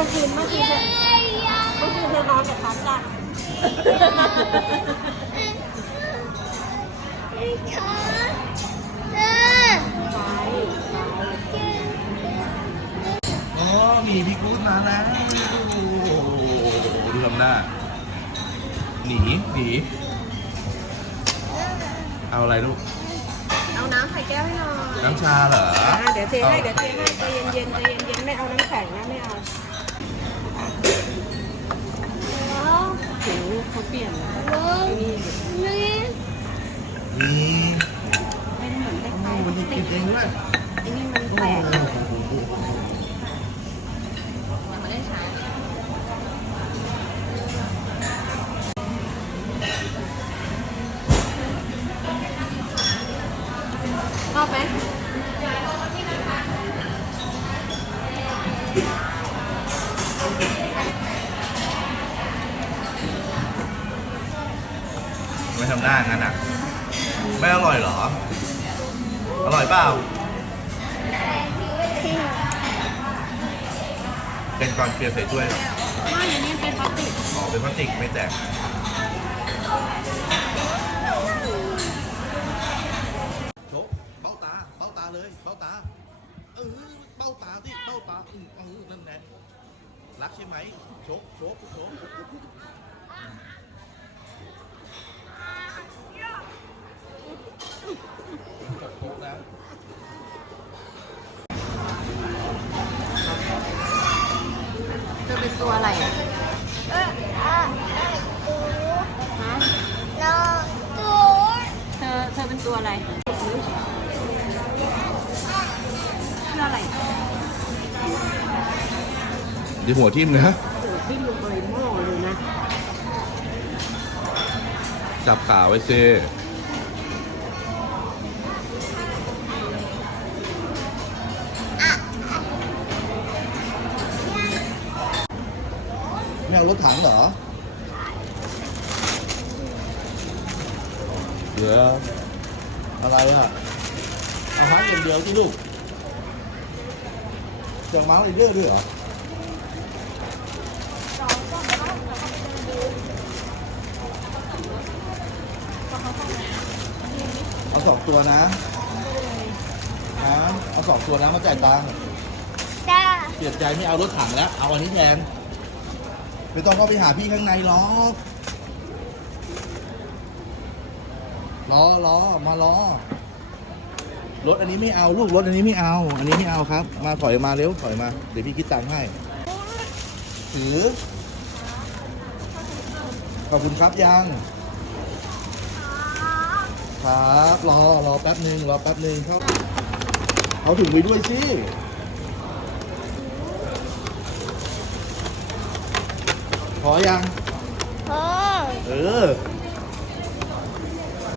มื่อคืนเมื่อคืนเธอเมื่อคืนเธอนอนกับฉันจ้ะอ๋อมีพี่กู๊ดมาแล้วโอ้โหดูทำหน้า หนี หนี เอาอะไรลูก เอาน้ำใส่แก้วให้หน่อยน้ำชาเหรอ อ่าเดี๋ยวเทให้ เดี๋ยวเทให้ใจเย็นๆใจเย็นๆไม่เอาน้ำแข็งนะไม่เอา เขาเปลี่ยนแล้วนี่มีเป็นเหมือนคล้ายมันมีกินเองด้วยๆไอ้นี่มันแปลกยังไม่ได้ใช้ชอบไหม ไม่ทำหน้างั้นอะ ไม่อร่อยเหรอ อร่อยเปล่า เป็นก่อนเปลี่ยนใส่ถ้วยไม่อันนี้เป็นพลาสติกอ๋อเป็นพลาสติกไม่แตกโชกเบ้าตา เบ้าตาเลย เบ้าตา เออ เบ้าตาที่เบ้าตาอือเออนั่นแหละ รักใช่ไหมโชกโชกโชก ตัวอะไรอะฮะเธอเธอเป็นตัวอะไรชื่ออะไรดีหัวทิ่มนะโอ้ขึ้นลงไปหม้อเลยนะ จับขาไว้ซิ เอารถถังเหรอเหลืออะไรอะ เอาฮาร์ดอย่างเดียวที่ลูกเสียงเมาส์อีกเรื่องด้วยเหรอเอาสองตัวนะนะเอาสองตัวนะมาจ่ายตังค์เปลี่ยนใจไม่เอารถถังแล้ว เอาอันนี้แทน ไม่ต้องเข้าไปหาพี่ข้างในหรอกรอรอมารอรถอันนี้ไม่เอาลูกรถอันนี้ไม่เอา อันนี้ไม่เอาครับ มาถอยมาเร็วถอยมาเดี๋ยวพี่คิดตังค์ให้ถือขอบคุณครับยังครับรอรอแป๊บหนึ่งรอแป๊บหนึ่งเขาเอาถุงไปด้วยสิ พอยังเออ